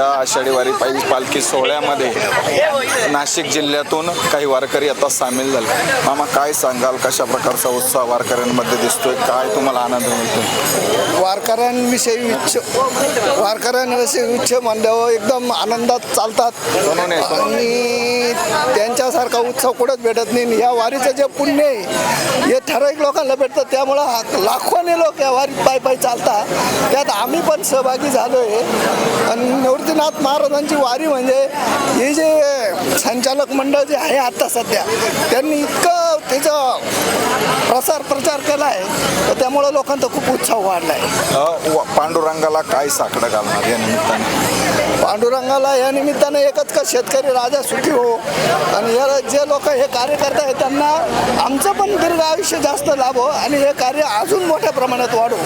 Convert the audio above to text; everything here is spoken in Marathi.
विठ्ठलाच्या आषाढी वारी पालखी सोहळ्यामध्ये नाशिक जिल्ह्यातून काही वारकरी आता सामील झाले। मामा, काय सांगाल, कशा प्रकारचा उत्साह वारकऱ्यांमध्ये दिसतोय, काय तुम्हाला आनंद मिळतोय? वारकऱ्यांविषयी उच्च म्हणल्यावर एकदम आनंदात चालतात आणि त्यांच्यासारखा उत्सव कुठंच भेटत नाही। या वारीचं जे पुण्य आहे हे ठराविक लोकांना भेटतं, त्यामुळं लाखोने लोक या वारीत पायी चालतात। त्यात आम्ही पण सहभागी झालो आहे। आणि निवृत्तीनाथ महाराजांची वारी म्हणजे हे जे संचालक मंडळ जे आहे आता सध्या, त्यांनी इतकं त्याचा प्रचार केला आहे, तर त्यामुळं लोकांचा खूप उत्साह वाढला आहे। पांडुरंगाला काय साकडं घालणार या निमित्ताने? पांडुरंगाला या निमित्ताने एकच का शेतकरी राजा सुखी हो, आणि या जे लोक हे कार्य करत आहेत त्यांना आमचं पण दीर्घ आयुष्य जास्त लाभो आणि हे कार्य अजून मोठ्या प्रमाणात वाढो।